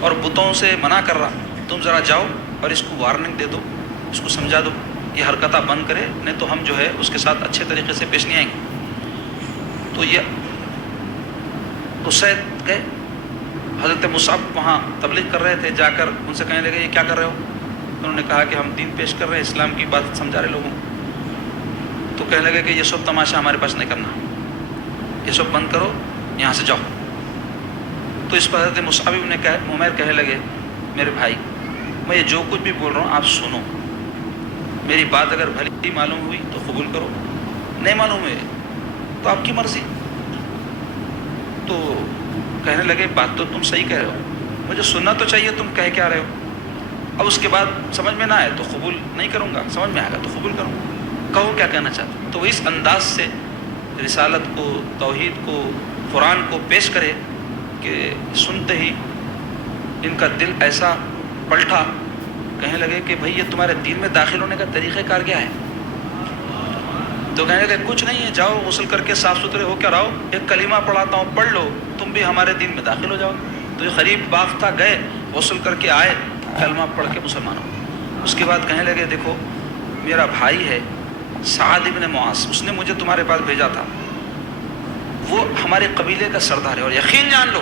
اور بتوں سے منع کر رہا، تم ذرا جاؤ اور اس کو وارننگ دے دو، اس کو سمجھا دو، یہ حرکتیں بند کرے، نہیں تو ہم جو ہے اس کے ساتھ اچھے طریقے سے پیش نہیں آئیں گے۔ تو یہ اسید گئے، حضرت مصعب وہاں تبلیغ کر رہے تھے، جا کر ان سے کہنے لگے یہ کیا کر رہے ہو؟ انہوں نے کہا کہ ہم دین پیش کر رہے ہیں، اسلام کی بات سمجھا رہے لوگوں کو۔ تو کہنے لگے کہ یہ سب تماشا ہمارے پاس نہیں کرنا، یہ سب بند کرو، یہاں سے جاؤ۔ تو اس پر حضرت مصعب بن عمیر کہنے لگے میرے بھائی، میں یہ جو کچھ بھی بول رہا ہوں آپ سنو، میری بات اگر بھلی معلوم ہوئی تو قبول کرو، نہیں معلوم ہے تو آپ کی مرضی۔ تو کہنے لگے بات تو تم صحیح کہہ رہے ہو، مجھے سننا تو چاہیے تم کہہ کیا رہے ہو، اب اس کے بعد سمجھ میں نہ آئے تو قبول نہیں کروں گا، سمجھ میں آئے گا تو قبول کروں گا، کہو کیا کہنا چاہتے ہو۔ تو وہ اس انداز سے رسالت کو، توحید کو، قرآن کو پیش کرے کہ سنتے ہی ان کا دل ایسا پلٹا، کہنے لگے کہ بھئی یہ تمہارے دین میں داخل ہونے کا طریقہ کار کیا ہے؟ تو کہنے لگے کچھ نہیں ہے، جاؤ غسل کر کے صاف ستھرے ہو کر آؤ، ایک کلمہ پڑھاتا ہوں پڑھ لو، تم بھی ہمارے دین میں داخل ہو جاؤ۔ تو یہ قریب باغ تھا، گئے غسل کر کے آئے، کلمہ پڑھ کے مسلمان ہو۔ اس کے بعد کہنے لگے دیکھو میرا بھائی ہے سعد ابن معاذ، اس نے مجھے تمہارے پاس بھیجا تھا، وہ ہمارے قبیلے کا سردار ہے، اور یقین جان لو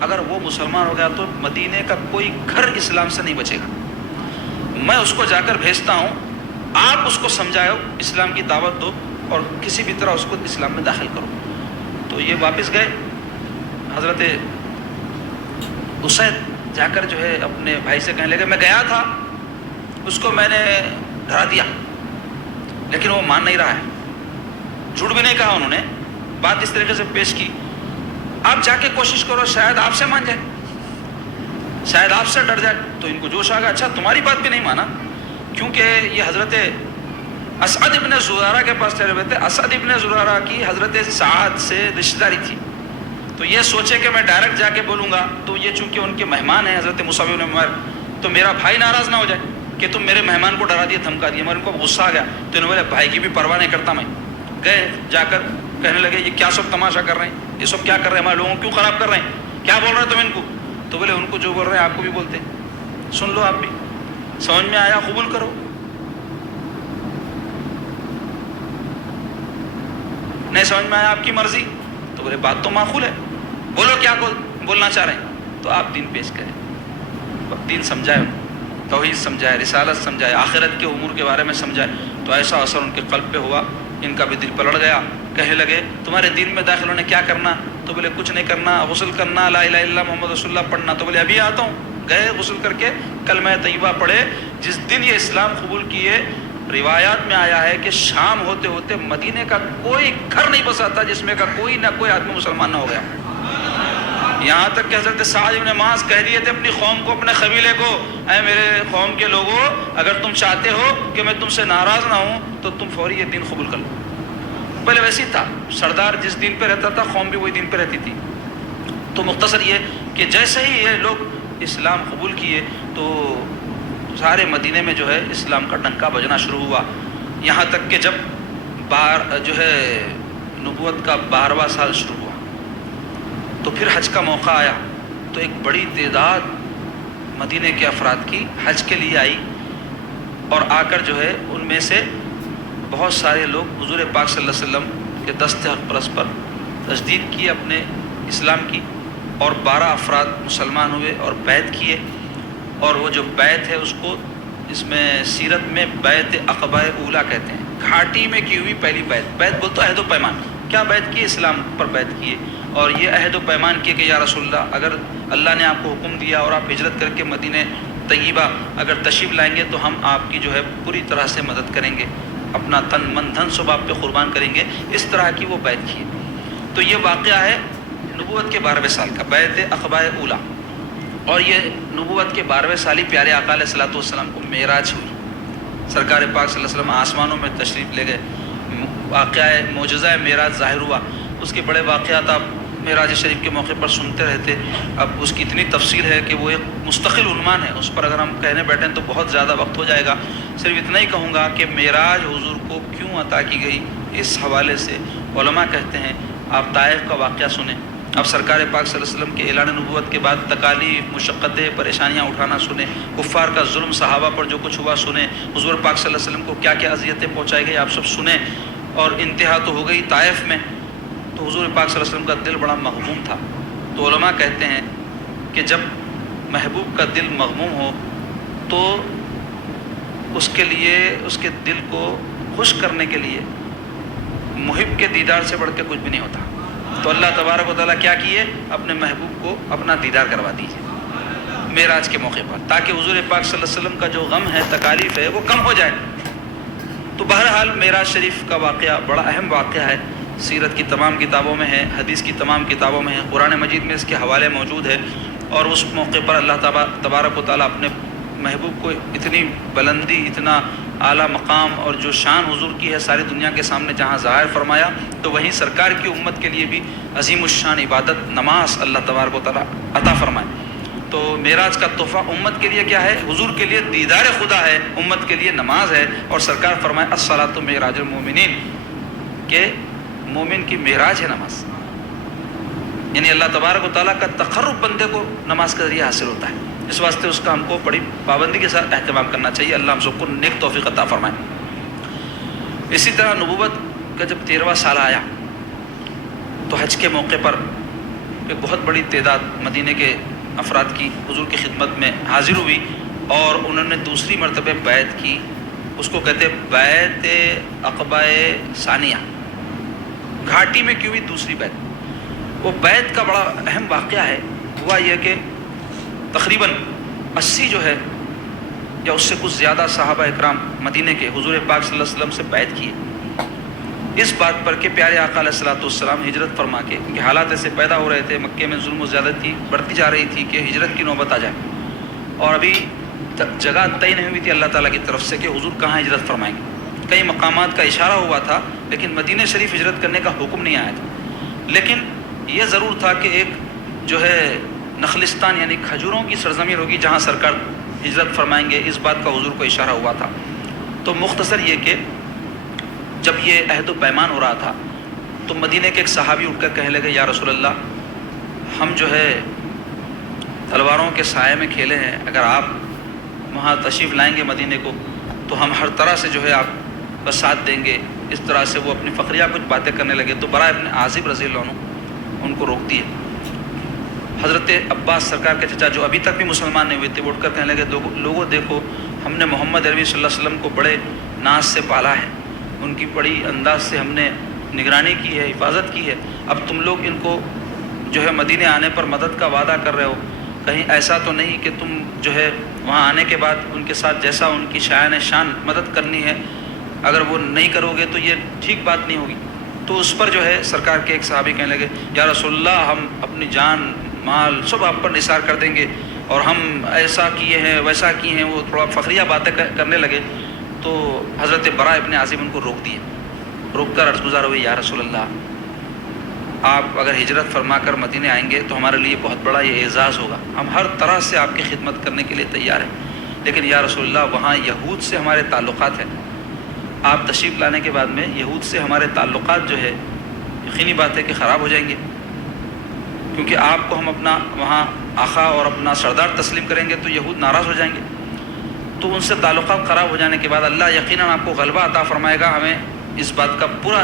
اگر وہ مسلمان ہو گیا تو مدینے کا کوئی گھر اسلام سے نہیں بچے گا۔ میں اس کو جا کر بھیجتا ہوں، آپ اس کو سمجھاؤ، اسلام کی دعوت دو اور کسی بھی طرح اس کو اسلام میں داخل کرو۔ تو یہ واپس گئے، حضرت اسید جا کر جو ہے اپنے بھائی سے کہنے لگے میں گیا تھا، اس کو میں نے ڈرا دیا لیکن وہ مان نہیں رہا ہے، جھوٹ بھی نہیں کہا، انہوں نے بات اس طریقے سے پیش کی، آپ جا کے کوشش کرو شاید آپ سے مان جائے، شاید آپ سے ڈر جائے۔ تو ان کو جوش آ گیا، اچھا تمہاری بات بھی نہیں مانا، کیونکہ یہ حضرت اسعد ابن زرارہ کے پاس ٹھہرے ہوئے تھے، اسعد ابن زرارہ کی حضرت سعد سے رشتہ داری تھی، تو یہ سوچے کہ میں ڈائریکٹ جا کے بولوں گا تو یہ چونکہ ان کے مہمان ہیں حضرت مصعب بن عمیر، تو میرا بھائی ناراض نہ ہو جائے کہ تم میرے مہمان کو ڈرا دیے، دھمکا دیے، مگر ان کو غصہ آ گیا، تو انہوں نے بولے بھائی کی بھی پرواہ نہیں کرتا میں۔ گئے جا کر کہنے لگے یہ کیا سب تماشا کر رہے ہیں، یہ سب کیا کر رہے ہیں، ہمارے لوگوں کیوں خراب کر رہے ہیں، کیا بول رہے ہیں تم ان کو؟ تو بولے ان کو جو بول رہے ہیں آپ کو بھی بولتے ہیں، سن لو آپ بھی، سمجھ میں آیا قبول کرو، نہیں سمجھ میں آیا آپ کی مرضی۔ تو بولے بات تو معقول ہے، بولو کیا بولنا چاہ رہے ہیں۔ تو آپ دین پیش کریں، دین سمجھائے، توحید سمجھائے، رسالت سمجھائے، آخرت کے امور کے بارے میں سمجھائے، تو ایسا اثر ان کے قلب پہ ہوا، ان کا بھی دل پلٹ گیا۔ کہنے لگے تمہارے دین میں داخل ہونے کیا کرنا؟ تو بولے کچھ نہیں کرنا، غسل کرنا، لا الہ الا اللہ محمد رسول اللہ پڑھنا۔ تو بولے ابھی آتا ہوں۔ گئے غسل کر کے کلمہ طیبہ پڑھے۔ جس دن یہ اسلام قبول کیے، روایات میں آیا ہے کہ شام ہوتے ہوتے مدینے کا کوئی گھر نہیں بسا تھا جس میں کا کوئی نہ کوئی آدمی مسلمان نہ ہو گیا، یہاں تک کہ حضرت سعد بن معاذ کہہ دیے تھے اپنی قوم کو، اپنے قبیلے کو، اے میرے قوم کے لوگوں اگر تم چاہتے ہو کہ میں تم سے ناراض نہ ہوں تو تم فوری یہ دین قبول کر لو۔ پہلے ویسے ہی تھا، سردار جس دین پہ رہتا تھا قوم بھی وہی دین پہ رہتی تھی۔ تو مختصر یہ کہ جیسے ہی یہ لوگ اسلام قبول کیے تو سارے مدینے میں جو ہے اسلام کا ڈنکا بجنا شروع ہوا، یہاں تک کہ جب جو ہے نبوت کا 12واں سال شروع ہوا تو پھر حج کا موقع آیا، تو ایک بڑی تعداد مدینے کے افراد کی حج کے لیے آئی، اور آ کر جو ہے ان میں سے بہت سارے لوگ حضور پاک صلی اللہ علیہ وسلم کے دست اقدس پر تجدید کی اپنے اسلام کی، اور 12 افراد مسلمان ہوئے اور بیعت کیے، اور وہ جو بیعت ہے اس کو اس میں سیرت میں بیعت عقبہ اولیٰ کہتے ہیں، گھاٹی میں کی ہوئی پہلی بیعت۔ بیعت بولتا عہد و پیمان، کیا بیعت کی؟ اسلام پر بیعت کیے، اور یہ عہد و پیمان کیے کہ یا رسول اللہ اگر اللہ نے آپ کو حکم دیا اور آپ ہجرت کر کے مدینہ طیبہ اگر تشریف لائیں گے تو ہم آپ کی جو ہے پوری طرح سے مدد کریں گے، اپنا تن من دھن سب آپ پہ قربان کریں گے، اس طرح کی وہ بیعت کی۔ تو یہ واقعہ ہے نبوت کے 12ویں سال کا، بیعت عقبہ اولیٰ، اور یہ نبوت کے 12ویں سال ہی پیارے آقا علیہ الصلوۃ والسلام کو معراج ہوئی، سرکار پاک صلی اللہ علیہ وسلم آسمانوں میں تشریف لے گئے، واقعہ معجزہ معراج ظاہر ہوا۔ اس کے بڑے واقعات آپ معراج شریف کے موقع پر سنتے رہتے، اب اس کی اتنی تفصیل ہے کہ وہ ایک مستقل عنوان ہے، اس پر اگر ہم کہنے بیٹھیں تو بہت زیادہ وقت ہو جائے گا۔ صرف اتنا ہی کہوں گا کہ معراج حضور کو کیوں عطا کی گئی، اس حوالے سے علماء کہتے ہیں آپ طائف کا واقعہ سنیں، اب سرکار پاک صلی اللہ علیہ وسلم کے اعلان نبوت کے بعد تکالیف، مشقتیں، پریشانیاں اٹھانا سنیں، کفار کا ظلم صحابہ پر جو کچھ ہوا سنیں، حضور پاک صلی اللہ علیہ وسلم کو کیا کیا اذیتیں پہنچائی گئی آپ سب سنیں، اور انتہا تو ہو گئی طائف میں، تو حضور پاک صلی اللہ علیہ وسلم کا دل بڑا مغموم تھا۔ تو علماء کہتے ہیں کہ جب محبوب کا دل مغموم ہو تو اس کے لیے، اس کے دل کو خوش کرنے کے لیے محب کے دیدار سے بڑھ کے کچھ بھی نہیں ہوتا۔ تو اللہ تبارک و تعالیٰ کیا کیے، اپنے محبوب کو اپنا دیدار کروا دیجیے معراج کے موقع پر، تاکہ حضور پاک صلی اللہ علیہ وسلم کا جو غم ہے، تکالیف ہے، وہ کم ہو جائے۔ تو بہرحال معراج شریف کا واقعہ بڑا اہم واقعہ ہے، سیرت کی تمام کتابوں میں ہے، حدیث کی تمام کتابوں میں ہے، قرآن مجید میں اس کے حوالے موجود ہے، اور اس موقع پر اللہ تبارک و تعالیٰ اپنے محبوب کو اتنی بلندی، اتنا اعلیٰ مقام اور جو شان حضور کی ہے ساری دنیا کے سامنے جہاں ظاہر فرمایا، تو وہیں سرکار کی امت کے لیے بھی عظیم الشان عبادت نماز اللہ تبارک و تعالیٰ عطا فرمائے۔ تو معراج کا تحفہ امت کے لیے کیا ہے، حضور کے لیے دیدار خدا ہے، امت کے لیے نماز ہے، اور سرکار فرمائے الصلاۃ معراج المومنین، کہ مومن کی معراج ہے نماز، یعنی اللہ تبارک و تعالیٰ کا تقرب بندے کو نماز کے ذریعے حاصل ہوتا ہے، اس واسطے اس کا ہم کو بڑی پابندی کے ساتھ اہتمام کرنا چاہیے۔ اللہ ہم سب کو نیک توفیق عطا فرمائے۔ اسی طرح نبوت کا جب 13واں سال آیا تو حج کے موقع پر ایک بہت بڑی تعداد مدینے کے افراد کی حضور کی خدمت میں حاضر ہوئی، اور انہوں نے دوسری مرتبہ بیعت کی، اس کو کہتے بیعت عقبہ ثانیہ، گھاٹی میں کیوں ہوئی دوسری بیعت۔ وہ بیعت کا بڑا اہم واقعہ ہے، ہوا یہ کہ تقریباً 80 جو ہے یا اس سے کچھ زیادہ صحابہ اکرام مدینے کے حضور پاک صلی اللہ علیہ وسلم سے بیعت کیے، اس بات پر کہ پیارے آقا علیہ الصلوۃ والسلام ہجرت فرما کے، کہ حالات ایسے پیدا ہو رہے تھے، مکے میں ظلم و زیادتی بڑھتی جا رہی تھی کہ ہجرت کی نوبت آ جائے، اور ابھی جگہ طے نہیں ہوئی تھی اللہ تعالیٰ کی طرف سے کہ حضور کہاں ہجرت فرمائیں گے۔ کئی مقامات کا اشارہ ہوا تھا لیکن مدینہ شریف ہجرت کرنے کا حکم نہیں آیا تھا، لیکن یہ ضرور تھا کہ ایک جو ہے نخلستان یعنی کھجوروں کی سرزمین ہوگی جہاں سرکار ہجرت فرمائیں گے، اس بات کا حضور کو اشارہ ہوا تھا۔ تو مختصر یہ کہ جب یہ عہد و پیمان ہو رہا تھا تو مدینہ کے ایک صحابی اٹھ کر کہنے لگے یا رسول اللہ، ہم جو ہے تلواروں کے سائے میں کھیلے ہیں، اگر آپ وہاں تشریف لائیں گے مدینہ کو تو ہم ہر طرح سے جو ہے آپ کا ساتھ دیں گے۔ اس طرح سے وہ اپنی فقریہ کچھ باتیں کرنے لگے، تو برائے ابن عازب رضی اللہ عنہ ان کو روک دیے۔ حضرت عباس سرکار کے چچا جو ابھی تک بھی مسلمان نہیں ہوئے تھے، وہ اٹھ کر کہنے لگے لوگوں دیکھو، ہم نے محمد عربی صلی اللہ علیہ وسلم کو بڑے ناز سے پالا ہے، ان کی بڑی انداز سے ہم نے نگرانی کی ہے، حفاظت کی ہے، اب تم لوگ ان کو جو ہے مدینے آنے پر مدد کا وعدہ کر رہے ہو، کہیں ایسا تو نہیں کہ تم جو ہے وہاں آنے کے بعد ان کے ساتھ جیسا ان کی شایان شان مدد کرنی ہے، اگر وہ نہیں کرو گے تو یہ ٹھیک بات نہیں ہوگی۔ تو اس پر جو ہے سرکار کے ایک صحابی کہنے لگے یا رسول اللہ، ہم اپنی جان مال سب آپ پر نثار کر دیں گے، اور ہم ایسا کیے ہیں ویسا کیے ہیں، وہ تھوڑا فخریہ باتیں کرنے لگے۔ تو حضرت براء ابن عازب ان کو روک دیے، روک کر عرض گزار ہوئے یا رسول اللہ، آپ اگر ہجرت فرما کر مدینے آئیں گے تو ہمارے لیے بہت بڑا یہ اعزاز ہوگا، ہم ہر طرح سے آپ کی خدمت کرنے کے لیے تیار ہیں، لیکن یا رسول اللہ وہاں یہود سے ہمارے تعلقات ہیں، آپ تشریف لانے کے بعد میں یہود سے ہمارے تعلقات جو ہے یقینی بات ہے کہ خراب ہو جائیں گے، کیونکہ آپ کو ہم اپنا وہاں آقا اور اپنا سردار تسلیم کریں گے تو یہود ناراض ہو جائیں گے، تو ان سے تعلقات خراب ہو جانے کے بعد اللہ یقیناً آپ کو غلبہ عطا فرمائے گا۔ ہمیں اس بات کا پورا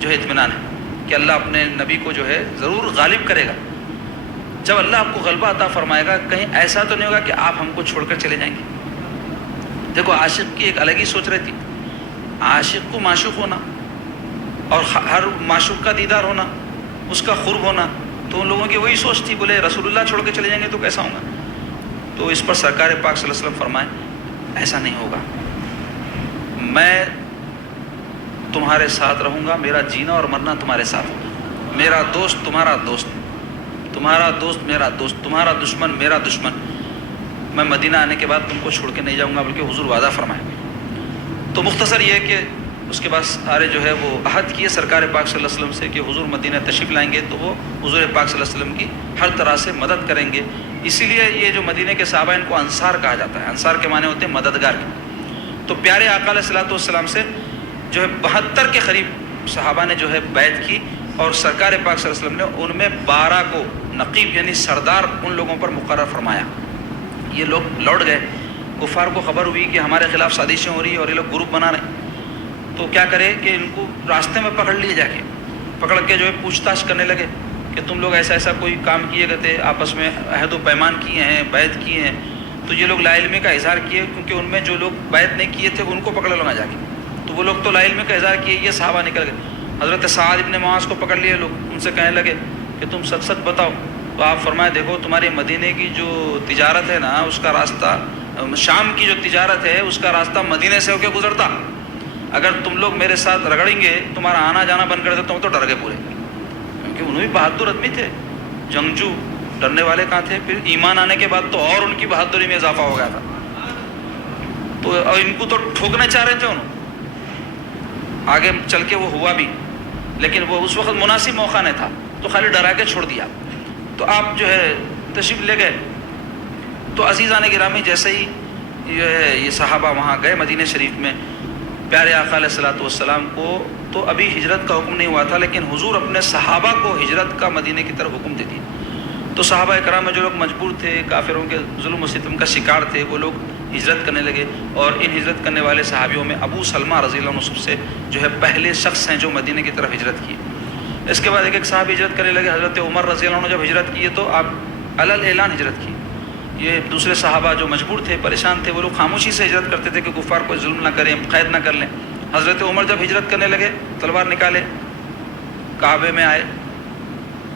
جو ہے اطمینان ہے کہ اللہ اپنے نبی کو جو ہے ضرور غالب کرے گا۔ جب اللہ آپ کو غلبہ عطا فرمائے گا، کہیں ایسا تو نہیں ہوگا کہ آپ ہم کو چھوڑ کر چلے جائیں گے۔ دیکھو عاشق کی ایک الگ ہی سوچ رہتی، عاشق کو معشوق ہونا اور ہر معشوق کا دیدار ہونا، اس کا قرب ہونا، تو ان لوگوں کی وہی سوچ تھی، بولے رسول اللہ چھوڑ کے چلے جائیں گے تو کیسا ہوگا۔ تو اس پر سرکار پاک صلی اللہ علیہ وسلم فرمائے ایسا نہیں ہوگا، میں تمہارے ساتھ رہوں گا، میرا جینا اور مرنا تمہارے ساتھ ہوگا، میرا دوست تمہارا دوست، تمہارا دوست میرا دوست، تمہارا دشمن میرا دشمن، میں مدینہ آنے کے بعد تم کو چھوڑ کے نہیں جاؤں گا، بلکہ حضور وعدہ فرمائے۔ تو مختصر یہ کہ اس کے بعد سارے جو ہے وہ عہد کیے سرکار پاک صلی اللہ علیہ وسلم سے کہ حضور مدینہ تشریف لائیں گے تو وہ حضور پاک صلی اللہ علیہ وسلم کی ہر طرح سے مدد کریں گے۔ اسی لیے یہ جو مدینہ کے صحابہ ان کو انصار کہا جاتا ہے، انصار کے معنی ہوتے ہیں مددگار کے۔ تو پیارے آقا علیہ الصلوۃ والسلام سے جو ہے 72 کے قریب صحابہ نے جو ہے بیعت کی، اور سرکار پاک صلی اللہ علیہ وسلم نے ان میں 12 کو نقیب یعنی سردار ان لوگوں پر مقرر فرمایا. یہ لوگ لوٹ گئے, کفار کو خبر ہوئی کہ ہمارے خلاف سازشیں ہو رہی ہیں اور یہ لوگ گروپ بنا رہے ہیں, تو کیا کرے کہ ان کو راستے میں پکڑ لیے, جا کے پکڑ کے جو ہے پوچھ تاچھ کرنے لگے کہ تم لوگ ایسا ایسا کوئی کام کیے گئے تھے, آپس میں عہد و پیمان کیے ہیں, بیعت کیے ہیں. تو یہ لوگ لا علمی کا اظہار کیے, کیونکہ ان میں جو لوگ بیعت نہیں کیے تھے ان کو پکڑ لوگا جا کے, تو وہ لوگ تو لا علمی کا اظہار کیے. یہ صحابہ نکل گئے, حضرت سعد ابن معاذ کو پکڑ لیے لوگ, ان سے کہنے لگے کہ تم سچ سچ بتاؤ. تو آپ فرمائے دیکھو تمہاری مدینے کی جو تجارت ہے نا, اس کا راستہ, شام کی جو تجارت ہے اس کا راستہ مدینے سے ہو کے گزرتا. اگر تم لوگ میرے ساتھ رگڑیں گے, تمہارا آنا جانا بند کر دیتا ہوں, تو ڈر گئے پورے, کیونکہ انہوں بھی بہادر آدمی تھے, جنگجو, ڈرنے والے کہاں تھے. پھر ایمان آنے کے بعد تو اور ان کی بہادری میں اضافہ ہو گیا تھا. تو اور ان کو تو ٹھوکنا چاہ رہے تھے انہوں, آگے چل کے وہ ہوا بھی, لیکن وہ اس وقت مناسب موقع نہیں تھا, تو خالی ڈرا کے چھوڑ دیا. تو آپ جو ہے تشریف لے گئے. تو عزیزان گرامی, جیسے ہی یہ صحابہ وہاں گئے مدینہ شریف میں, پیارے آقا علیہ الصلوۃ والسلام کو تو ابھی ہجرت کا حکم نہیں ہوا تھا, لیکن حضور اپنے صحابہ کو ہجرت کا مدینہ کی طرف حکم دے دیا. تو صحابہ کرام میں جو لوگ مجبور تھے, کافروں کے ظلم و ستم کا شکار تھے, وہ لوگ ہجرت کرنے لگے. اور ان ہجرت کرنے والے صحابیوں میں ابو سلمہ رضی اللہ عنہ سب سے جو ہے پہلے شخص ہیں جو مدینہ کی طرف ہجرت کیے. اس کے بعد ایک صحابی ہجرت کرنے لگے. حضرت عمر رضی اللہ عنہ جب ہجرت کیے تو آپ علل اعلان ہجرت کی. یہ دوسرے صحابہ جو مجبور تھے, پریشان تھے, وہ لوگ خاموشی سے ہجرت کرتے تھے کہ کفار کوئی ظلم نہ کریں, قید نہ کر لیں. حضرت عمر جب ہجرت کرنے لگے, تلوار نکالے, کعبے میں آئے,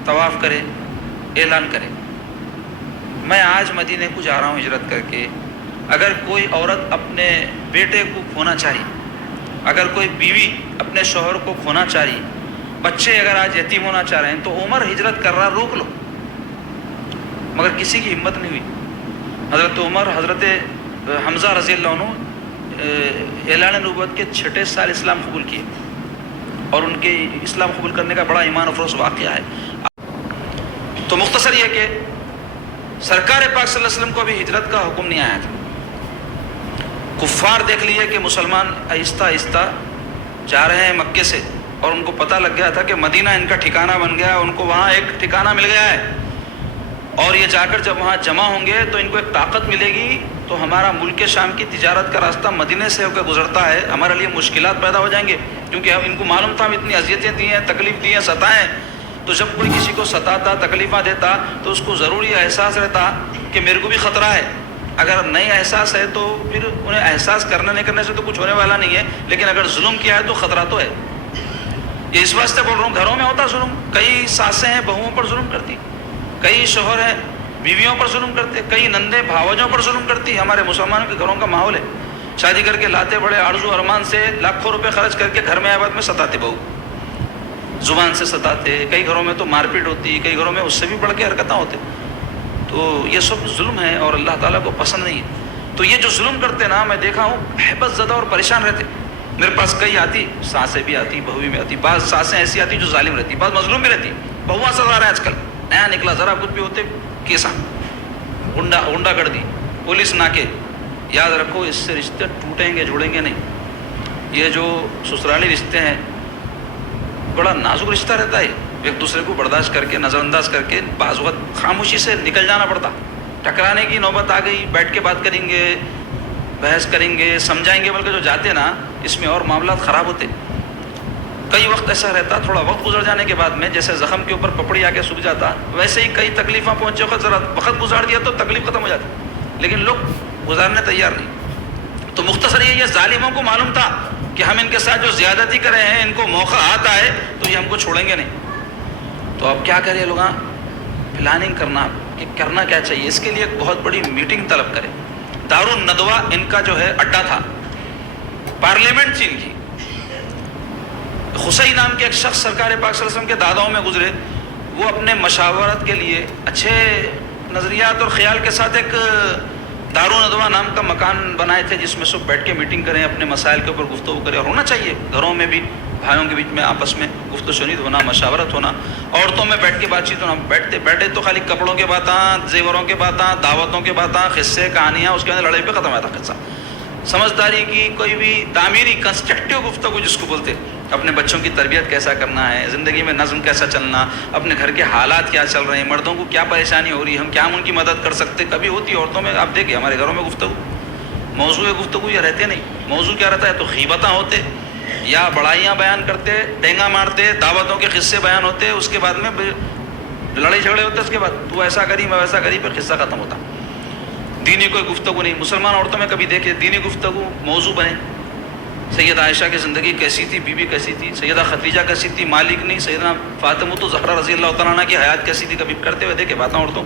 طواف کرے, اعلان کرے, میں آج مدینے کو جا رہا ہوں ہجرت کر کے. اگر کوئی عورت اپنے بیٹے کو کھونا چاہیے, اگر کوئی بیوی اپنے شوہر کو کھونا چاہیے, بچے اگر آج یتیم ہونا چاہ رہے ہیں, تو عمر ہجرت کر رہا, روک لو. مگر کسی کی ہمت نہیں ہوئی. حضرت عمر حضرت حمزہ رضی اللہ عنہ اعلان نبوت کے 6 سال اسلام قبول کیے, اور ان کے اسلام قبول کرنے کا بڑا ایمان افروز واقعہ ہے. تو مختصر یہ کہ سرکار پاک صلی اللہ علیہ وسلم کو ابھی ہجرت کا حکم نہیں آیا تھا. کفار دیکھ لیے کہ مسلمان آہستہ آہستہ جا رہے ہیں مکے سے, اور ان کو پتہ لگ گیا تھا کہ مدینہ ان کا ٹھکانہ بن گیا, ان کو وہاں ایک ٹھکانہ مل گیا ہے, اور یہ جا کر جب وہاں جمع ہوں گے تو ان کو ایک طاقت ملے گی. تو ہمارا ملک شام کی تجارت کا راستہ مدینے سے ہو کے گزرتا ہے, ہمارے لیے مشکلات پیدا ہو جائیں گے, کیونکہ اب ان کو معلوم تھا ہم اتنی اذیتیں دی ہیں, تکلیف دی ہیں, ستائیں. تو جب کوئی کسی کو ستاتا, تکلیفیں دیتا, تو اس کو ضروری احساس رہتا کہ میرے کو بھی خطرہ ہے. اگر نہیں احساس ہے تو پھر انہیں احساس کرنے نہیں کرنے سے تو کچھ ہونے والا نہیں ہے, لیکن اگر ظلم کیا ہے تو خطرہ تو ہے. یہ اس واسطے بول رہا ہوں, گھروں میں ہوتا ظلم, کئی ساسیں ہیں بہوؤں پر ظلم کرتی, کئی شوہر ہیں بیویوں پر ظلم کرتے, کئی نندے بھاوجوں پر ظلم کرتی. ہمارے مسلمانوں کے گھروں کا ماحول ہے, شادی کر کے لاتے بڑے آرزو ارمان سے, لاکھوں روپے خرچ کر کے گھر میں آباد میں ستاتے, بہو زبان سے ستاتے. کئی گھروں میں تو مار پیٹ ہوتی, کئی گھروں میں اس سے بھی بڑھ کے حرکتیں ہوتے. تو یہ سب ظلم ہے اور اللہ تعالیٰ کو پسند نہیں ہے. تو یہ جو ظلم کرتے نا, میں دیکھا ہوں حیبت زدہ اور پریشان رہتے. میرے پاس کئی آتی, سانسیں بھی آتی, بہویں بھی آتی. بعض سانسیں ایسی آتی جو ظالم رہتی, بعض مظلوم بھی رہتی. بہوا سزا رہے ہیں آج کل, نیا نکلا, ذرا کچھ بھی ہوتے کیسا گنڈا کر دی, پولیس ناکے. یاد رکھو اس سے رشتے ٹوٹیں گے, جوڑیں گے نہیں. یہ جو سسرالی رشتے ہیں بڑا نازک رشتہ رہتا ہے, ایک دوسرے کو برداشت کر کے, نظر انداز کر کے, بعض وقت خاموشی سے نکل جانا پڑتا. ٹکرانے کی نوبت آ گئی, بیٹھ کے بات کریں گے, بحث کریں گے, سمجھائیں گے, بلکہ جو جاتے نا اس میں اور معاملات خراب ہوتے. کئی وقت ایسا رہتا, تھوڑا وقت گزر جانے کے بعد میں جیسے زخم کے اوپر پپڑی آ کے سوکھ جاتا, ویسے ہی کئی تکلیفیں پہنچے وقت ذرا وقت گزار دیا تو تکلیف ختم ہو جاتی, لیکن لوگ گزارنے تیار نہیں. تو مختصر یہ ظالموں کو معلوم تھا کہ ہم ان کے ساتھ جو زیادتی کر رہے ہیں, ان کو موقع آتا ہے تو یہ ہم کو چھوڑیں گے نہیں. تو اب کیا کرے لوگ, پلاننگ کرنا کہ کرنا کیا چاہیے. اس کے لیے ایک بہت بڑی میٹنگ طلب کرے. دارالندوہ ان کا جو ہے اڈا تھا, پارلیمنٹ تھی ان کی. حسین نام کے ایک شخص سرکار پاک صلی اللہ علیہ وسلم کے داداؤں میں گزرے, وہ اپنے مشاورت کے لیے اچھے نظریات اور خیال کے ساتھ ایک دارالندوہ نام کا مکان بنائے تھے, جس میں سب بیٹھ کے میٹنگ کریں, اپنے مسائل کے اوپر گفتگو کریں. اور ہونا چاہیے گھروں میں بھی, بھائیوں کے بیچ میں آپس میں گفت و شنید ہونا, مشاورت ہونا. عورتوں میں بیٹھ کے بات چیت ہونا. بیٹھے تو خالی کپڑوں کے باتاں, زیوروں کے باتاں, دعوتوں کے باتاں, قصے کہانیاں, اس کے اندر لڑائی پہ ختم ہوتا قصہ. سمجھداری کی کوئی بھی تعمیری کنسٹرکٹیو گفتگو جس کو بولتے, اپنے بچوں کی تربیت کیسا کرنا ہے، زندگی میں نظم کیسا چلنا، اپنے گھر کے حالات کیا چل رہے ہیں، مردوں کو کیا پریشانی ہو رہی ہے، ہم کیا ان کی مدد کر سکتے. کبھی ہوتی ہے عورتوں میں، آپ دیکھیں ہمارے گھروں میں گفتگو، موضوع گفتگو یہ رہتے نہیں. موضوع کیا رہتا ہے؟ تو غیبتیں ہوتے یا بڑائیاں بیان کرتے، ڈینگا مارتے، دعوتوں کے قصے بیان ہوتے، اس کے بعد میں لڑائی جھگڑے ہوتے، اس کے بعد تو ایسا کری میں ویسا کری، پہ قصہ ختم ہوتا. دینی کوئی گفتگو نہیں. مسلمان عورتوں میں کبھی دیکھے دینی گفتگو موضوع بنے. سیدہ عائشہ کی زندگی کیسی تھی، بی بی کیسی تھی، سیدہ خدیجہ کیسی تھی، مالک نہیں، سیدنا فاطمہ زہرا رضی اللہ تعالیٰ عنہ کی حیات کیسی تھی، کبھی کرتے ہوئے دیکھے باتیں عورتوں.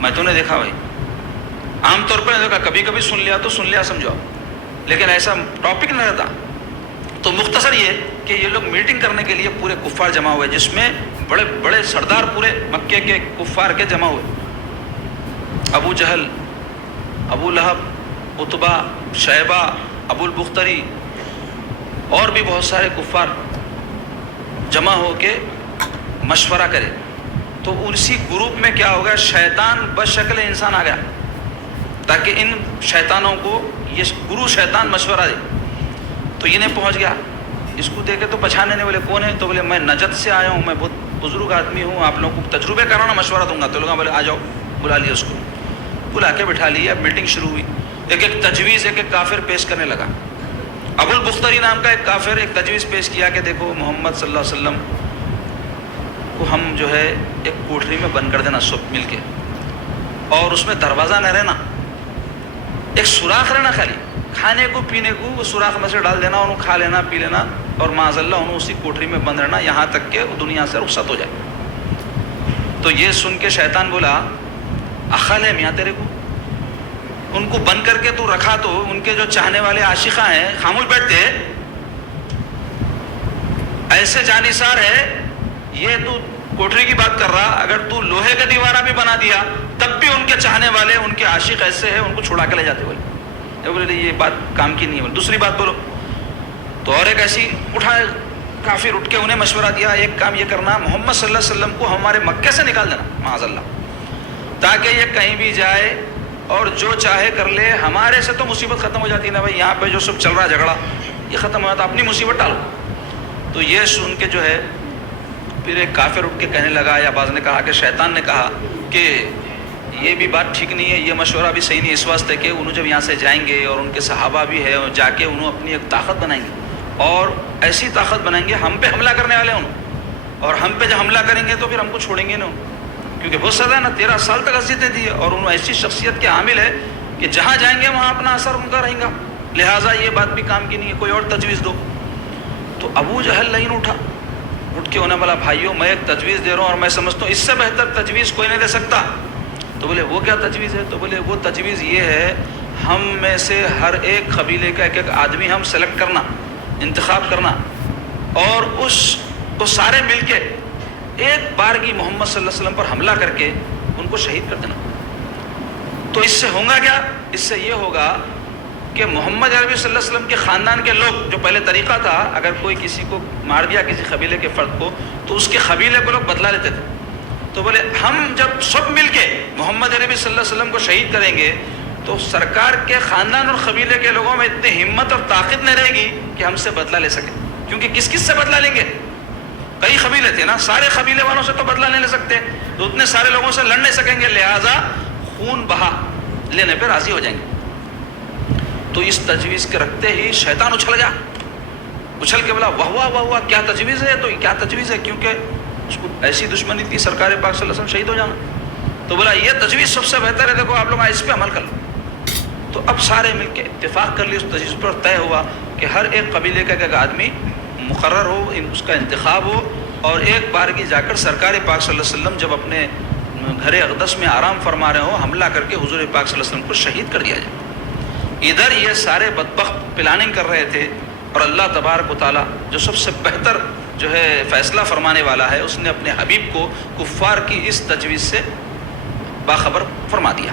میں تو نے دیکھا بھائی، عام طور پر دیکھا، کبھی کبھی سن لیا تو سن لیا سمجھو، لیکن ایسا ٹاپک نہ رہتا. تو مختصر یہ کہ یہ لوگ میٹنگ کرنے کے لیے پورے کفار جمع ہوئے، جس میں بڑے بڑے سردار پورے مکے کے کفار کے جمع ہوئے. ابو جہل، ابو لہب، عتبہ، شیبہ، ابو البختری اور بھی بہت سارے کفار جمع ہو کے مشورہ کرے. تو اسی گروپ میں کیا ہو گیا، شیطان بشکل انسان آ گیا تاکہ ان شیطانوں کو یہ گرو شیطان مشورہ دے. تو انہیں پہنچ گیا، اس کو دیکھے تو پہچانے نہیں. بولے کون ہے؟ تو بولے میں نجد سے آیا ہوں، میں بہت بزرگ آدمی ہوں، آپ لوگوں کو تجربے کرانا مشورہ دوں گا. تو لوگ بولے آ جاؤ. بلا لیا اس کو، بلا کے بٹھا لیا. میٹنگ شروع ہوئی. ایک ایک تجویز ایک ایک کافر پیش کرنے لگا. ابو البختری نام کا ایک کافر ایک تجویز پیش کیا کہ دیکھو محمد صلی اللہ علیہ وسلم کو ہم جو ہے ایک کوٹری میں بند کر دینا سب مل کے، اور اس میں دروازہ نہ رہنا، ایک سوراخ رہنا، خالی کھانے کو پینے کو وہ سوراخ میں سے ڈال دینا، انہوں کھا لینا پی لینا، اور معاذ اللہ انہوں اسی کوٹری میں بند رہنا یہاں تک کہ دنیا سے رخصت ہو جائے. تو یہ سن کے شیطان بولا عقل ہے میاں تیرے کو؟ ان کو بند کر کے تو رکھا تو ان کے جو چاہنے والے عاشقاں ہیں خاموش بیٹھتے، ایسے جانثار ہے. یہ تو کوٹری کی بات کر رہا، اگر تو لوہے کا دیوارہ بھی بنا دیا تب بھی ان کے چاہنے والے ان کے عاشق ایسے ہیں، ان کو چھڑا کے لے جاتے. بولے یہ بات کام کی نہیں ہے. دوسری بات بولو. تو اور ایک ایسی اٹھا کافر اٹھ کے انہیں مشورہ دیا، ایک کام یہ کرنا، محمد صلی اللہ علیہ وسلم کو ہمارے مکے سے نکال دینا معاذ اللہ، تاکہ یہ کہیں بھی جائے اور جو چاہے کر لے. ہمارے سے تو مصیبت ختم ہو جاتی ہے نا بھائی، یہاں پہ جو سب چل رہا ہے جھگڑا یہ ختم ہو جاتا، اپنی مصیبت ٹالو. تو یہ سن کے جو ہے پھر ایک کافر اٹھ کے کہنے لگا، یا بعض نے کہا کہ شیطان نے کہا کہ یہ بھی بات ٹھیک نہیں ہے، یہ مشورہ بھی صحیح نہیں. اس واسطے کہ انہوں جب یہاں سے جائیں گے اور ان کے صحابہ بھی ہے، اور جا کے انہوں اپنی ایک طاقت بنائیں گے، اور ایسی طاقت بنائیں گے ہم پہ حملہ کرنے والے انہوں، اور ہم پہ جب حملہ کریں گے تو پھر ہم کو چھوڑیں گے نا، کیونکہ ہو سکتا ہے نا 13 سال تک اذیتیں دی ہے، اور انہوں ایسی شخصیت کے حامل ہے کہ جہاں جائیں گے وہاں اپنا اثر ان کا رہے گا، لہٰذا یہ بات بھی کام کی نہیں ہے، کوئی اور تجویز دو. تو ابو جہل لائن اٹھ کے انہیں بولا بھائیو میں ایک تجویز دے رہا ہوں اور میں سمجھتا ہوں اس سے بہتر تجویز کوئی نہیں دے سکتا. تو بولے وہ کیا تجویز ہے؟ تو بولے وہ تجویز یہ ہے، ہم میں سے ہر ایک قبیلے کا ایک ایک آدمی ہم سلیکٹ کرنا، انتخاب کرنا، اور اس کو سارے مل کے ایک بار کی محمد صلی اللہ علیہ وسلم پر حملہ کر کے ان کو شہید کر دینا. تو اس سے ہوگا کیا؟ اس سے یہ ہوگا کہ محمد عربی صلی اللہ علیہ وسلم کے خاندان کے لوگ، جو پہلے طریقہ تھا اگر کوئی کسی کو مار دیا کسی قبیلے کے فرد کو تو اس کے قبیلے کو لوگ بدلا لیتے تھے. تو بولے ہم جب سب مل کے محمد عربی صلی اللہ علیہ وسلم کو شہید کریں گے تو سرکار کے خاندان اور قبیلے کے لوگوں میں اتنی ہمت اور طاقت نہیں رہے گی کہ ہم سے بدلہ لے سکیں، کیونکہ کس کس سے بدلہ لیں گے؟ کئی قبیلے تھے نا، سارے قبیلے والوں سے تو بدلہ نہیں لے سکتے، تو اتنے سارے لوگوں سے لڑ نہیں سکیں گے، لہٰذا خون بہا لینے پہ راضی ہو جائیں گے. تو اس تجویز کے رکھتے ہی شیطان اچھل گیا، اچھل کے بولا واہ واہ واہ واہ کیا تجویز ہے؟ تو کیا تجویز ہے؟ کیونکہ اس کو ایسی دشمنی تھی سرکار پاک صلی اللہ علیہ وسلم شہید ہو جانا. تو بولا یہ تجویز سب سے بہتر ہے، دیکھو آپ لوگ اس پہ عمل کر لو. تو اب سارے مل کے اتفاق کر لی اس تجویز پر، طے ہوا کہ ہر ایک قبیلے کا ایک آدمی مقرر ہو، اس کا انتخاب ہو، اور ایک بار کی جا کر سرکار پاک صلی اللہ علیہ وسلم جب اپنے گھر اقدس میں آرام فرما رہے ہوں حملہ کر کے حضور پاک صلی اللہ علیہ وسلم کو شہید کر دیا جائے. ادھر یہ سارے بدبخت پلاننگ کر رہے تھے، اور اللہ تبارک و تعالیٰ جو سب سے بہتر جو ہے فیصلہ فرمانے والا ہے، اس نے اپنے حبیب کو کفار کی اس تجویز سے باخبر فرما دیا.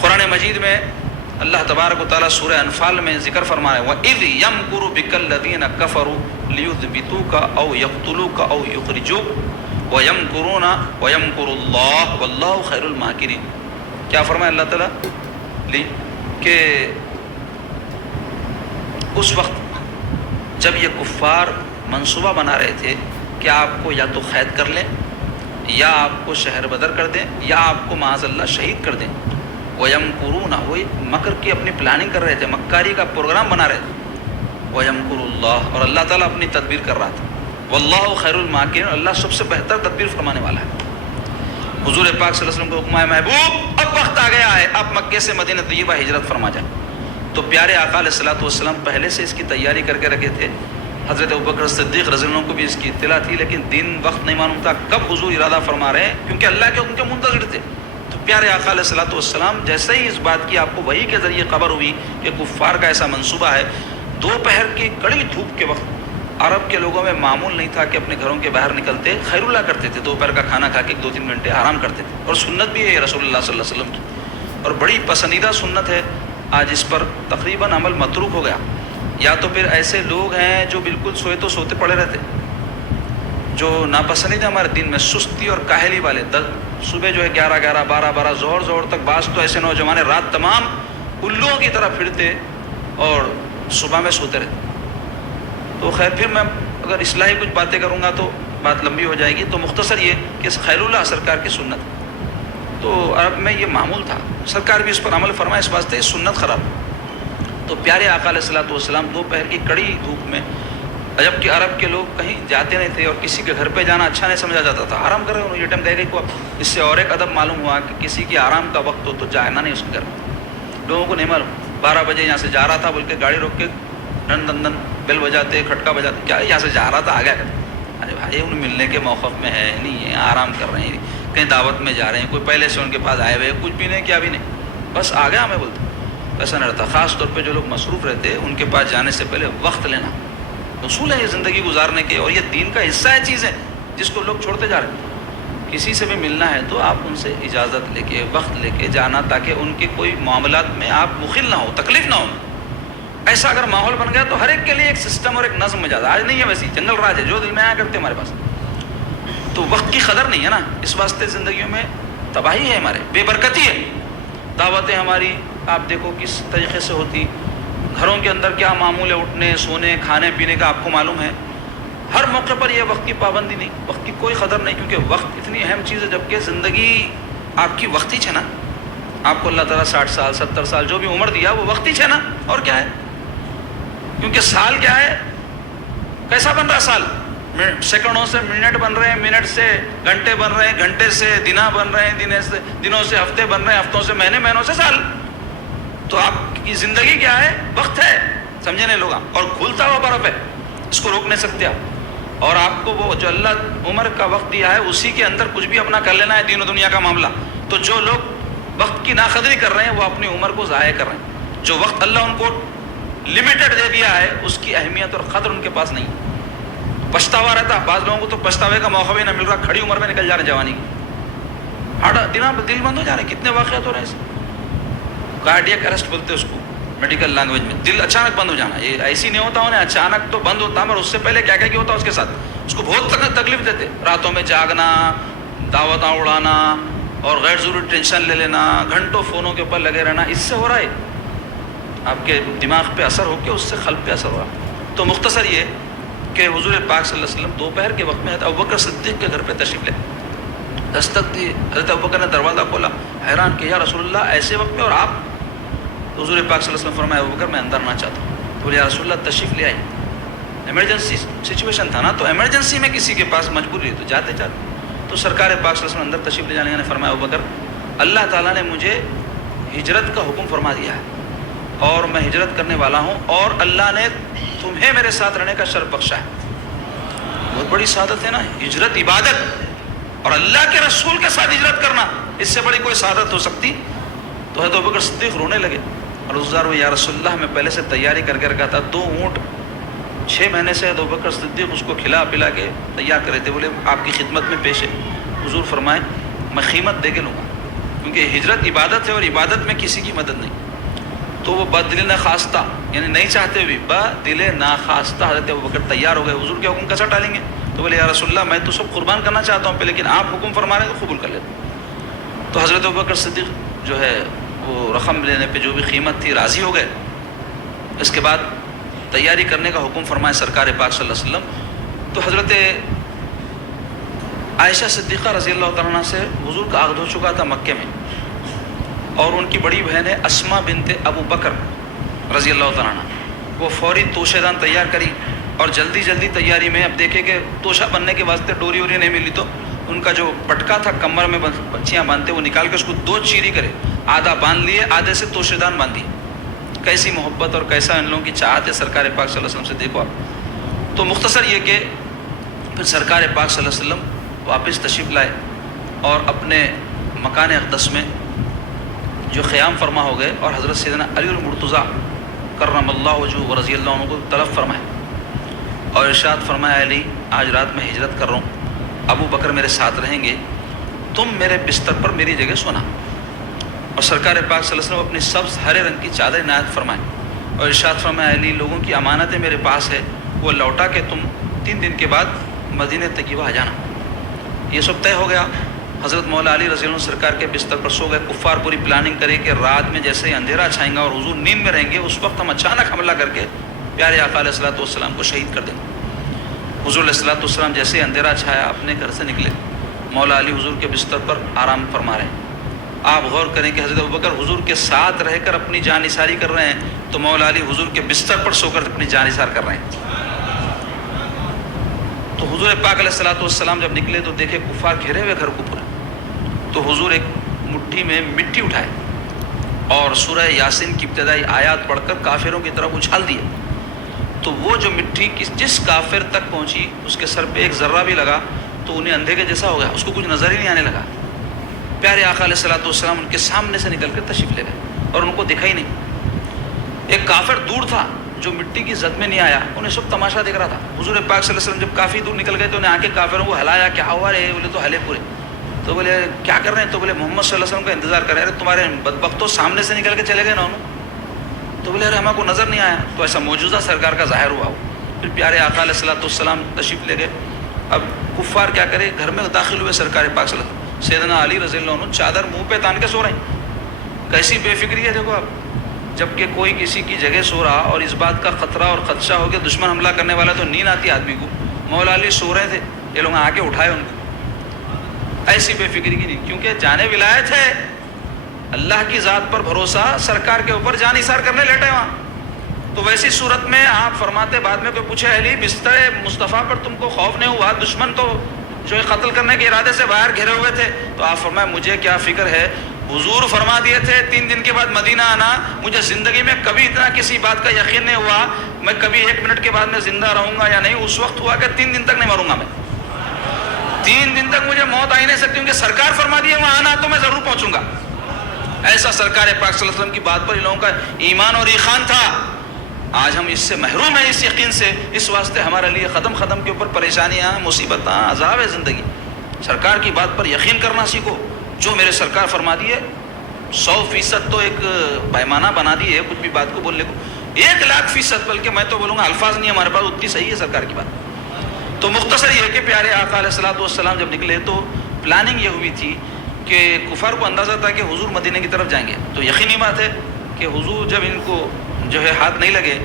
قرآن مجید میں اللہ تبارک و تعالیٰ سورہ انفال میں ذکر فرما رہے ہیں وَإِذْ يَمْكُرُ بِكَ الَّذِينَ كَفَرُوا لِيُثْبِتُوكَ أَوْ يَقْتُلُوكَ أَوْ يُخْرِجُوكَ وَيَمْكُرُونَ اللَّهُ وَاللَّهُ خَيْرُ الْمَاكِرِينَ. کیا فرمایا اللہ تعالیٰ کہ اس وقت جب یہ کفار منصوبہ بنا رہے تھے کہ آپ کو یا تو قید کر لیں یا آپ کو شہر بدر کر دیں یا آپ کو معاذ اللہ شہید کر دیں، وَيَمْكُرُونَ، وہ مکر کی اپنی پلاننگ کر رہے تھے، مکاری کا پروگرام بنا رہے تھے، وَيَمْكُرُ اللَّهُ، اور اللہ تعالیٰ اپنی تدبیر کر رہا تھا، وَاللَّهُ خَيْرُ الْمَاكِرِينَ، اللہ سب سے بہتر تدبیر فرمانے والا ہے۔ حضور پاک صلی اللہ علیہ وسلم کو حکم ہے، محبوب اب وقت آ گیا ہے، آپ مکے سے مدینہ طیبہ ہجرت فرما جائیں۔ تو پیارے آقا علیہ الصلوۃ والسلام پہلے سے اس کی تیاری کر کے رکھے تھے۔ حضرت ابوبکر صدیق رضی اللہ عنہ کو بھی اس کی اطلاع تھی، لیکن دن وقت نہیں معلوم تھا کب حضور ارادہ فرما رہے ہیں، کیونکہ اللہ کے حکم کے منتظر تھے۔ تو پیارے آقا علیہ الصلوۃ والسلام جیسے ہی اس بات کی آپ کو وحی کے ذریعے خبر ہوئی کہ کفار کا ایسا منصوبہ ہے، دوپہر کی کڑی دھوپ کے وقت عرب کے لوگوں میں معمول نہیں تھا کہ اپنے گھروں کے باہر نکلتے خیر اللہ کرتے تھے، دوپہر کا کھانا کھا کے 2-3 گھنٹے آرام کرتے تھے، اور سنت بھی ہے رسول اللہ صلی اللہ علیہ وسلم کی، اور بڑی پسندیدہ سنت ہے۔ آج اس پر تقریباً عمل متروک ہو گیا، یا تو پھر ایسے لوگ ہیں جو بالکل سوئے تو سوتے پڑے رہتے، جو ناپسندیدہ ہمارے دین میں سستی اور کاہلی والے، صبح جو ہے 11-11 12-12 زور تک، بعض تو ایسے نوجوان رات تمام الوؤں کی طرح پھرتے اور صبح میں سوتے رہتے۔ تو خیر پھر میں اگر اصلاحی کچھ باتیں کروں گا تو بات لمبی ہو جائے گی، تو مختصر یہ کہ خیر اللہ سرکار کی سنت، تو عرب میں یہ معمول تھا، سرکار بھی اس پر عمل فرمائے، اس واسطے یہ سنت خراب۔ تو پیارے آقا علیہ الصلوۃ والسلام دوپہر کی کڑی دھوپ میں، جبکہ عرب کے لوگ کہیں جاتے نہیں تھے اور کسی کے گھر پہ جانا اچھا نہیں سمجھا جاتا تھا، آرام کر رہے ہوں یہ ٹائم گئے کو۔ اس سے اور ایک ادب معلوم ہوا کہ کسی کی آرام کا وقت ہو تو جانا نہیں اس کے گھر میں، لوگوں کو نہیں معلوم 12 بجے یہاں سے جا رہا تھا بول کے گاڑی روک کے دن بیل بجاتے کھٹکا بجاتے، کیا یہاں سے جا رہا تھا آ گیا، ارے بھائی ان ملنے کے موقف میں ہے نہیں ہے، آرام کر رہے ہیں، کہیں دعوت میں جا رہے ہیں، کوئی پہلے سے ان کے پاس آئے ہوئے کچھ بھی نہیں کیا بھی نہیں، بس آ گیا ہمیں بولتے، ایسا نہیں رہتا۔ خاص طور پہ جو لوگ مصروف رہتے ان کے پاس جانے سے پہلے وقت لینا اصول ہے یہ زندگی گزارنے کے، اور یہ دین کا حصہ ہے چیزیں جس کو لوگ چھوڑتے جا رہے ہیں۔ کسی سے بھی ملنا ہے تو آپ ان سے اجازت لے کے وقت لے کے جانا، تاکہ ان کے کوئی معاملات میں آپ مخل نہ ہو، تکلیف نہ ہو۔ ایسا اگر ماحول بن گیا تو ہر ایک کے لیے ایک سسٹم اور ایک نظم میں جاتا، آج نہیں ہے ویسی جنگل راج ہے، جو دل میں آیا کرتے ہمارے پاس، تو وقت کی قدر نہیں ہے نا، اس واسطے زندگیوں میں تباہی ہے، ہمارے بے برکتی ہے۔ دعوتیں ہماری آپ دیکھو کس طریقے سے ہوتی، گھروں کے اندر کیا معمول ہے، اٹھنے سونے کھانے پینے کا آپ کو معلوم ہے، ہر موقع پر یہ وقت کی پابندی نہیں، وقت کی کوئی قدر نہیں، کیونکہ وقت اتنی اہم چیز ہے، جبکہ زندگی آپ کی وقت ہی ہے نا، آپ کو اللہ تعالیٰ 60 سال 70 سال جو بھی عمر دیا وہ وقت ہی ہے نا، اور کیا ہے، کیونکہ سال کیا ہے، کیسا بن رہا سال، سیکنڈوں سے منٹ بن رہے ہیں، منٹ سے گھنٹے بن رہے ہیں، گھنٹے سے دنہ بن رہے ہیں، دنوں سے ہفتے بن رہے ہیں، ہفتوں سے مہینے، مہینوں سے سال۔ تو آپ کی زندگی کیا ہے، وقت ہے، سمجھے نہیں لوگ، اور کھلتا ہوا برف ہے، اس کو روک نہیں سکتے آپ، اور آپ کو وہ جو اللہ عمر کا وقت دیا ہے اسی کے اندر کچھ بھی اپنا کر لینا ہے دین و دنیا کا معاملہ۔ تو جو لوگ وقت کی ناقدری کر رہے ہیں وہ اپنی عمر کو ضائع کر رہے ہیں، جو وقت اللہ ان کو لمیٹڈ دے دیا ہے اس کی اہمیت اور قدر ان کے پاس نہیں، پچھتاوا رہتا۔ بعض لوگوں کو تو پچھتاوے کا موقع بھی نہ مل رہا، کھڑی عمر میں نکل جا رہے جوانی کی، دل بند ہو جا رہے ہیں، کتنے واقعات ہو رہے ہیں، کارڈیک اریسٹ بولتے ہیں اس کو میڈیکل لینگویج میں، دل اچانک بند ہو جانا، یہ ایسی نہیں ہوتا انہیں اچانک تو بند ہوتا، مگر اس سے پہلے کیا کیا ہوتا اس کے ساتھ، اس کو بہت تکلیف دیتے، راتوں میں جاگنا، دعوتاں اڑانا اور غیر ضروری ٹینشن لے لینا، گھنٹوں فونوں کے اوپر لگے رہنا، اس سے ہو رہا ہے، آپ کے دماغ پہ اثر ہو کے اس سے قلب پہ اثر ہو رہا۔ تو مختصر یہ کہ حضور پاک صلی اللہ علیہ وسلم دوپہر کے وقت میں حضرت ابوبکر صدیق کے گھر پہ تشریف لے، دستک دی، حضرت ابوبکر نے دروازہ کھولا، حیران کہ یا رسول اللہ ایسے وقت میں اور آپ؟ تو حضور پاک صلی اللہ علیہ وسلم فرمایا ابوبکر میں اندر نہ چاہتا ہوں، تو بولے یا رسول اللہ تشریف لے آئے، ایمرجنسی سچویشن تھا نا، تو ایمرجنسی میں کسی کے پاس مجبوری ہے تو جاتے جاتے، تو سرکار پاک صلی اللہ علیہ وسلم اندر تشریف لے جانے نے فرمایا ابوبکر اللہ تعالیٰ نے مجھے ہجرت کا حکم فرما دیا ہے اور میں ہجرت کرنے والا ہوں، اور اللہ نے تمہیں میرے ساتھ رہنے کا شرف بخشا ہے۔ بہت بڑی سعادت ہے نا، ہجرت عبادت، اور اللہ کے رسول کے ساتھ ہجرت کرنا، اس سے بڑی کوئی سعادت ہو سکتی؟ تو حضرت ابوبکر صدیق رونے لگے، اور حضور یا رسول اللہ میں پہلے سے تیاری کر کے رکھا تھا، 2 اونٹ 6 مہینے سے حضرت ابوبکر صدیق اس کو کھلا پلا کے تیار کر رہے تھے، بولے آپ کی خدمت میں پیش ہے۔ حضور فرمائے میں قیمت دے کے لوں گا، کیونکہ ہجرت عبادت ہے اور عبادت میں کسی کی مدد نہیں۔ تو وہ بدل ناخواستہ، یعنی نہیں چاہتے ہوئے بدل ناخواستہ حضرت ابوبکر تیار ہو گئے، حضور کے حکم کیسا ٹالیں گے؟ تو بولے یا رسول اللہ میں تو سب قربان کرنا چاہتا ہوں پہ، لیکن آپ حکم فرما رہے ہیں تو قبول کر لیتا ہوں۔ تو حضرت ابوبکر صدیق جو ہے وہ رقم لینے پہ جو بھی قیمت تھی راضی ہو گئے۔ اس کے بعد تیاری کرنے کا حکم فرمائے سرکار پاک صلی اللہ علیہ وسلم. تو حضرت عائشہ صدیقہ رضی اللہ تعالیٰ عنہ سے حضور کا عہد ہو چکا تھا مکے میں, اور ان کی بڑی بہن ہے اسما بنت ابو بکر رضی اللہ تعالیٰ عنہ, وہ فوری توشے دان تیار کری, اور جلدی تیاری میں اب دیکھے کہ توشہ بننے کے واسطے ڈوری ووری نہیں ملی, تو ان کا جو پٹکا تھا کمر میں بچیاں باندھتے وہ نکال کے اس کو 2 چیری کرے, آدھا باندھ لیے, آدھے سے توشے دان باندھ دیے. کیسی محبت اور کیسا ان لوگوں کی چاہت ہے سرکار پاک صلی اللہ علیہ وسلم سے, دیکھو آپ. تو مختصر یہ کہ پھر سرکار پاک صلی اللہ علیہ وسلم واپس تشریف لائے اور اپنے مکان اقدس میں جو قیام فرما ہو گئے, اور حضرت سیدنا علی المرتضیٰ کرم اللہ وجہہ و رضی اللہ عنہ کو طلب فرمائے اور ارشاد فرمایا, علی آج رات میں ہجرت کر رہا ہوں, ابو بکر میرے ساتھ رہیں گے, تم میرے بستر پر میری جگہ سونا. اور سرکار پاک صلی اللہ علیہ وسلم اپنی سبز ہرے رنگ کی چادر عنایت فرمائے اور ارشاد فرمایا, علی لوگوں کی امانتیں میرے پاس ہے, وہ لوٹا کے تم 3 دن کے بعد مدینہ طیبہ آ جانا. یہ سب طے ہو گیا. حضرت مولا علی رضی اللہ عنہ سرکار کے بستر پر سو گئے. کفار پوری پلاننگ کرے کہ رات میں جیسے ہی اندھیرا چھائیں گا اور حضور نیند میں رہیں گے, اس وقت ہم اچانک حملہ کر کے پیارے آقا علیہ الصلوۃ والسلام کو شہید کر دیں گے. حضور علیہ الصلوۃ والسلام جیسے ہی اندھیرا چھایا اپنے گھر سے نکلے, مولا علی حضور کے بستر پر آرام فرما رہے ہیں. آپ غور کریں کہ حضرت ابوبکر حضور کے ساتھ رہ کر اپنی جان نثاری کر رہے ہیں, تو مولا علی حضور کے بستر پر سو کر اپنی جان نثار کر رہے ہیں. تو حضور پاک علیہ الصلوۃ والسلام جب نکلے تو دیکھے کفار گھرے ہوئے گھر کو پورے. تو حضور ایک مٹھی میں مٹی اٹھائے اور سورہ یاسین کی ابتدائی آیات پڑھ کر کافروں کی طرف اچھال دیے. تو وہ جو مٹھی جس کافر تک پہنچی اس کے سر پہ ایک ذرہ بھی لگا تو انہیں اندھے کے جیسا ہو گیا, اس کو کچھ نظر ہی نہیں آنے لگا. پیارے آقا علیہ الصلوۃ والسلام ان کے سامنے سے نکل کر تشریف لے گئے اور ان کو دکھا ہی نہیں. ایک کافر دور تھا جو مٹی کی زد میں نہیں آیا, انہیں سب تماشا دیکھ رہا تھا. حضور پاک صلی اللہ علیہ وسلم جب کافی دور نکل گئے تو انہیں آ کے کافروں کو ہلایا, کیا ہوا رے؟ بولے تو ہلے پورے. تو بولے کیا کر رہے ہیں؟ تو بولے محمد صلی اللہ علیہ وسلم کا انتظار کر رہے ہیں. ارے تمہارے بدبختوں سامنے سے نکل کے چلے گئے نا انہوں. تو بولے ارے ہمیں کو نظر نہیں آیا. تو ایسا موجودہ سرکار کا ظاہر ہوا. پھر پیارے آقا علیہ الصلوۃ والسلام تشریف لے گئے. اب کفار کیا کرے, گھر میں داخل ہوئے سرکار پاک صلی اللہ علیہ وسلم, سیدنا علی رضی اللہ عنہ چادر منہ پہ تان کے سو رہے ہیں. کیسی بے فکری ہے دیکھو آپ, جبکہ کوئی کسی کی جگہ سو رہا اور اس بات کا خطرہ اور خدشہ ہو کہ دشمن حملہ کرنے والا, تو نیند آتی آدمی کو. مولا علی سو رہے تھے, یہ لوگ آ کے اٹھائے ان کو. ایسی بے فکری کی نہیں, کیونکہ جانے ولایت ہے, اللہ کی ذات پر بھروسہ, سرکار کے اوپر جان نثار کرنے لیٹے وہاں. تو ویسی صورت میں آپ فرماتے, بعد میں کوئی پوچھے علی بستر مصطفیٰ پر تم کو خوف نہیں ہوا؟ دشمن تو جو قتل کرنے کے ارادے سے باہر گھرے ہوئے تھے. تو آپ فرمائے مجھے کیا فکر ہے, حضور فرما دیے تھے 3 دن کے بعد مدینہ آنا. مجھے زندگی میں کبھی اتنا کسی بات کا یقین نہیں ہوا میں کبھی 1 منٹ کے بعد میں زندہ رہوں گا یا نہیں. اس وقت ہوا کہ 3 دن تک نہیں مروں گا میں, 3 دن تک مجھے موت آ ہی نہیں سکتی, کیونکہ سرکار فرما دیے وہاں آنا تو میں ضرور پہنچوں گا. ایسا سرکار پاک صلی اللہ علیہ وسلم کی بات پر ان لوگوں کا ایمان اور ایقان تھا. آج ہم اس سے محروم ہیں, اس یقین سے. اس واسطے ہمارے لیے قدم قدم کے اوپر پریشانیاں, مصیبتیں, عذاب ہے زندگی. سرکار کی بات پر یقین کرنا سیکھو. جو میرے سرکار فرما دیے 100% تو ایک پیمانہ بنا دیے کچھ بھی بات کو بولنے کو, 1,00,000%, بلکہ میں تو بولوں گا الفاظ نہیں ہمارے پاس, اتنی صحیح ہے سرکار کی بات. تو مختصر یہ ہے کہ پیارے آقا علیہ الصلوۃ والسلام جب نکلے تو پلاننگ یہ ہوئی تھی کہ کفار کو اندازہ تھا کہ حضور مدینہ کی طرف جائیں گے. تو یقینی بات ہے کہ حضور جب ان کو جو ہے ہاتھ نہیں لگے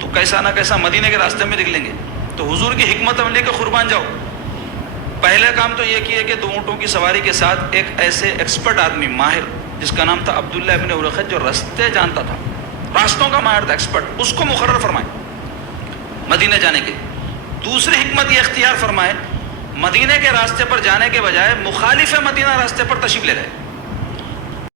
تو کیسا نہ کیسا مدینہ کے راستے میں نکلیں گے. تو حضور کی حکمت عملی کے قربان جاؤ. پہلے کام تو یہ کیے کہ 2 اونٹوں کی سواری کے ساتھ ایک ایسے ایکسپرٹ آدمی, ماہر, جس کا نام تھا عبداللہ ابن ارخت, جو راستے جانتا تھا, راستوں کا ماہر تھا, ایکسپرٹ, اس کو مقرر فرمائے مدینہ جانے کے. دوسری حکمت یہ اختیار فرمائے, مدینہ کے راستے پر جانے کے بجائے مخالف مدینہ راستے پر تشریف لے گئے.